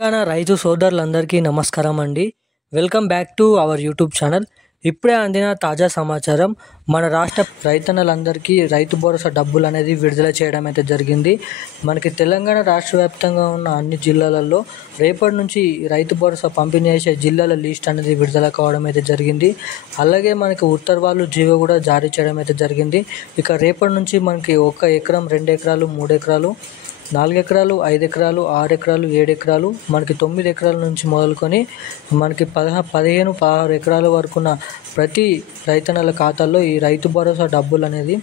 తెలంగాణ రైతు సోదరులందరికీ నమస్కారం అండి. Welcome back to our YouTube channel. ఇప్పుడే అందిన తాజా సమాచారం, మన రాష్ట్ర రైతన్నలందరికీ రైతు భరోసా డబ్బులు అనేది విడుదల చేయడం అయితే జరిగింది. మనకి తెలంగాణ రాష్ట్ర వ్యాప్తంగా ఉన్న అన్ని జిల్లాలలో రేపటి నుంచి రైతు భరోసా పంపిణీ చేసే జిల్లాల లిస్ట్ అనేది విడుదల కావడం అయితే జరిగింది. అలాగే మనకి ఉత్తర్వులు జీవో కూడా జారీ చేయడం అయితే జరిగింది. ఇక రేపటి నుంచి మనకి 1 ఎకరం, 2 ఎకరాలు, 3 ఎకరాలు, 4 ఎకరాలు, 5 ఎకరాలు, 6 ఎకరాలు, 7 ఎకరాలు, మనకి 9 ఎకరాల నుంచి మొదలుకొని మనకి 15, 16 ఎకరాల వరకున్న ప్రతి రైతన్నల ఖాతాల్లో ఈ రైతు భరోసా డబ్బులు అనేది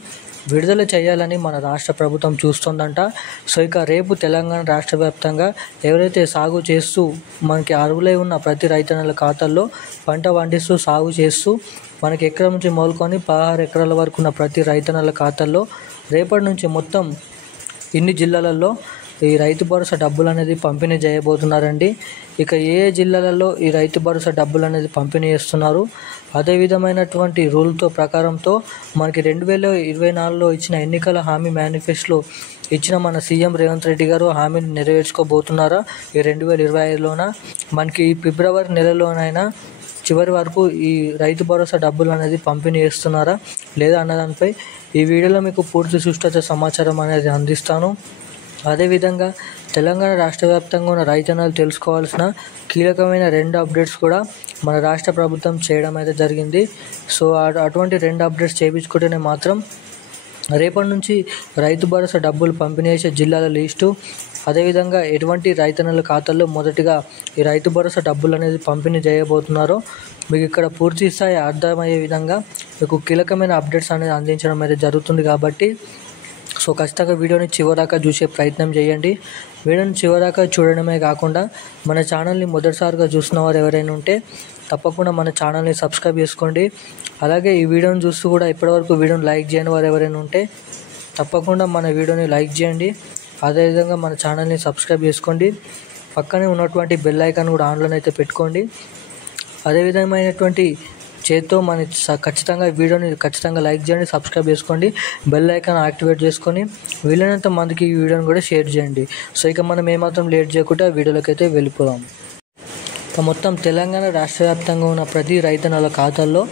విడుదల చేయాలని మన రాష్ట్ర ప్రభుత్వం చూస్తుందంట. సో ఇక రేపు తెలంగాణ రాష్ట్ర వ్యాప్తంగా ఎవరైతే సాగు చేస్తూ మనకి అర్హులై ఉన్న ప్రతి రైతన్నల ఖాతాల్లో పంట పండిస్తూ సాగు చేస్తూ మనకి ఎకరం నుంచి మొదలుకొని 16 ఎకరాల వరకున్న ప్రతి రైతన్నల ఖాతాల్లో రేపటి నుంచి మొత్తం ఇన్ని జిల్లాలలో ఈ రైతు భరోసా డబ్బులు అనేది పంపిణీ చేయబోతున్నారండి. ఇక ఏ జిల్లాలలో ఈ రైతు భరోసా డబ్బులు అనేది పంపిణీ చేస్తున్నారు, అదే విధమైనటువంటి రూల్తో ప్రకారంతో మనకి 2024లో ఇచ్చిన ఎన్నికల హామీ మేనిఫెస్టోలో ఇచ్చిన మన సీఎం రేవంత్ రెడ్డి గారు హామీని నెరవేర్చుకోబోతున్నారా ఈ 2025లోన, మనకి ఈ ఫిబ్రవరి నెలలోనైనా చివరి వరకు ఈ రైతు భరోసా డబ్బులు అనేది పంపిణీ చేస్తున్నారా లేదా అన్నదానిపై ఈ వీడియోలో మీకు పూర్తి సుష్ఠత సమాచారం అనేది అందిస్తాను. అదేవిధంగా తెలంగాణ రాష్ట్ర వ్యాప్తంగా ఉన్న రైతన్నలు తెలుసుకోవాల్సిన కీలకమైన 2 అప్డేట్స్ కూడా మన రాష్ట్ర ప్రభుత్వం చేయడం అయితే జరిగింది. సో అటువంటి 2 అప్డేట్స్ చేయించుకుంటేనే మాత్రం రేపటి నుంచి రైతు భరోసా డబ్బులు పంపిణీ చేసే జిల్లాల లిస్టు, అదేవిధంగా ఎటువంటి రైతన్నల ఖాతాల్లో మొదటిగా ఈ రైతు భరోసా డబ్బులు అనేది పంపిణీ చేయబోతున్నారో మీకు ఇక్కడ పూర్తి స్థాయి అర్థమయ్యే విధంగా మీకు కీలకమైన అప్డేట్స్ అనేది అందించడం అయితే జరుగుతుంది. కాబట్టి సో ఖచ్చితంగా వీడియోని చివరిదాకా చూసే ప్రయత్నం చేయండి. వీడియోని చివరిదాకా చూడడమే కాకుండా మన ఛానల్ని మొదటిసారిగా చూసిన వారు ఎవరైనా ఉంటే తప్పకుండా మన ఛానల్ని సబ్స్క్రైబ్ చేసుకోండి. అలాగే ఈ వీడియోని చూస్తూ కూడా ఇప్పటివరకు వీడియోని లైక్ చేయని వారు ఎవరైనా ఉంటే తప్పకుండా మన వీడియోని లైక్ చేయండి. అదేవిధంగా మన ఛానల్ని సబ్స్క్రైబ్ చేసుకోండి. పక్కనే ఉన్నటువంటి బెల్ ఐకాన్ కూడా ఆన్లో అయితే పెట్టుకోండి. అదేవిధమైనటువంటి చేత్తో ఖచ్చితంగా వీడియోని ఖచ్చితంగా లైక్ చేయండి, సబ్స్క్రైబ్ చేసుకోండి, బెల్ ఐకాన్ యాక్టివేట్ చేసుకొని వీలైనంత మందికి ఈ వీడియోని కూడా షేర్ చేయండి. సో ఇక మనం ఏమాత్రం లేట్ చేయకుండా వీడియోలోకి అయితే వెళ్ళిపోదాం. మొత్తం తెలంగాణ రాష్ట్ర వ్యాప్తంగా ఉన్న ప్రతి రైతన్నల ఖాతాల్లో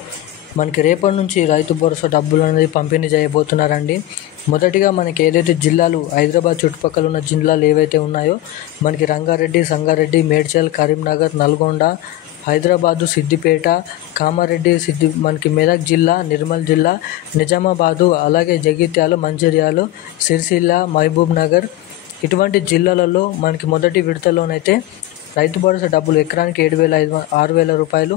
మనకి రేపటి నుంచి రైతు భరోసా డబ్బులు అనేది పంపిణీ చేయబోతున్నారండి. మొదటిగా మనకి ఏదైతే జిల్లాలు హైదరాబాద్ చుట్టుపక్కల ఉన్న జిల్లాలు ఏవైతే ఉన్నాయో మనకి రంగారెడ్డి, సంగారెడ్డి, మేడ్చల్, కరీంనగర్, నల్గొండ, హైదరాబాదు, సిద్దిపేట, కామారెడ్డి, మనకి మెదక్ జిల్లా, నిర్మల్ జిల్లా, నిజామాబాదు, అలాగే జగిత్యాల, మంచిర్యాల, సిరిసిల్ల, మహబూబ్ నగర్, ఇటువంటి జిల్లాలలో మనకి మొదటి విడతలోనైతే రైతు భరోసా డబ్బులు ఎకరానికి 6,000 రూపాయలు,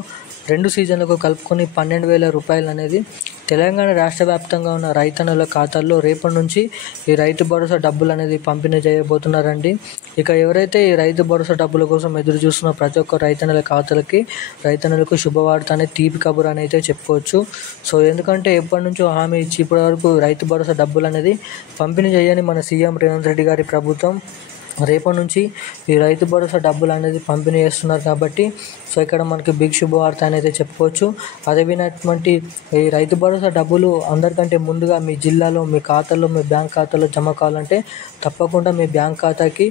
2 సీజన్లకు కలుపుకొని 12,000 రూపాయలు అనేది తెలంగాణ రాష్ట్ర వ్యాప్తంగా ఉన్న రైతన్నల ఖాతాల్లో రేపటి నుంచి ఈ రైతు భరోసా డబ్బులు అనేది పంపిణీ చేయబోతున్నారండి. ఇక ఎవరైతే ఈ రైతు భరోసా డబ్బుల కోసం ఎదురు చూస్తున్న ప్రతి ఒక్క రైతన్నలకు శుభవార్త అనేది తీపి కబురు అని అయితే చెప్పుకోవచ్చు. సో ఎందుకంటే ఎప్పటి నుంచో హామీ ఇచ్చి ఇప్పటి వరకు రైతు భరోసా డబ్బులు అనేది పంపిణీ చేయని మన సీఎం రేవంత్ రెడ్డి గారి ప్రభుత్వం రేపటి నుంచి ఈ రైతు భరోసా డబ్బులు అనేది పంపిణీ చేస్తున్నారు. కాబట్టి సో ఇక్కడ మనకి బిగ్ శుభవార్త అనేది చెప్పుకోవచ్చు. అదే విధమైనటువంటి ఈ రైతు భరోసా డబ్బులు అందరికంటే ముందుగా మీ జిల్లాలో, మీ ఖాతాలో, మీ బ్యాంక్ ఖాతాలో జమ కావాలంటే తప్పకుండా మీ బ్యాంక్ ఖాతాకి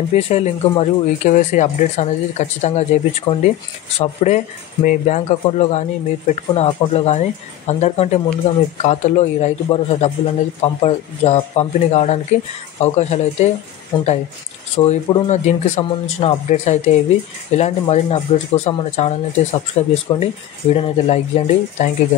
ఎన్పిసిఐ లింక్ మరియు ఈకేవైసీ అప్డేట్స్ అనేది ఖచ్చితంగా చేయించుకోండి. సో అప్పుడే మీ బ్యాంక్ అకౌంట్లో కానీ మీరు పెట్టుకున్న అకౌంట్లో కానీ అందరికంటే ముందుగా మీ ఖాతాలో ఈ రైతు భరోసా డబ్బులు అనేది పంపిణీ కావడానికి అవకాశాలు అయితే ఉంటాయి. సో ఇప్పుడున్న దీనికి సంబంధించిన అప్డేట్స్ అయితే ఇవి. ఇలాంటి మరిన్ని అప్డేట్స్ కోసం మన ఛానల్ని అయితే సబ్స్క్రైబ్ చేసుకోండి, వీడియోని అయితే లైక్ చేయండి. Thank you.